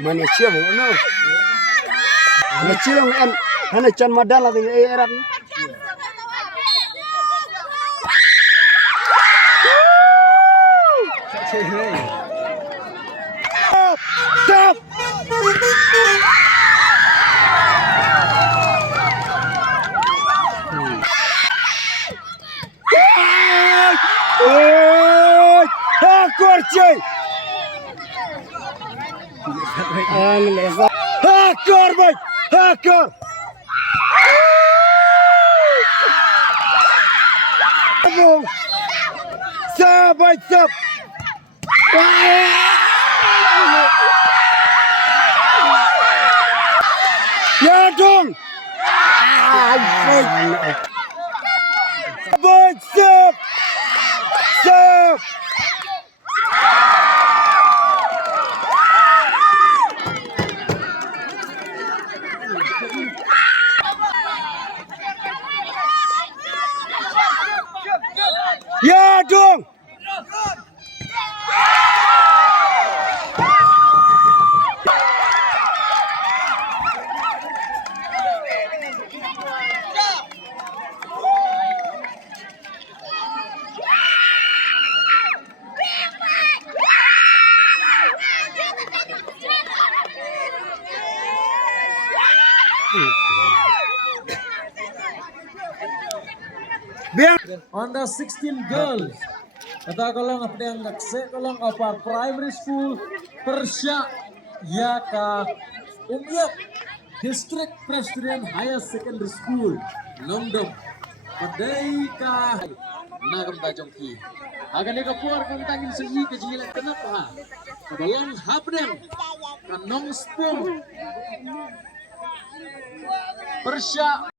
Mana siapa no? Mana cilang en, mana can madal lagi erat. Stop! Hacker! Hacker, boy! Hacker! Stop, boy, stop! Ya dong! Boy, stop! Stop! Ya dong. On the 16 girls, kata kolong Hapdeng ngakse kolong apa primary school Persya Yaka Umyok District Presbyterian Higher Secondary School Longdong Padai ka Nagam Tajongki akan dikapuar kung tangin sa yi kejilan kenapa kolong Hapdeng kanong spong Persya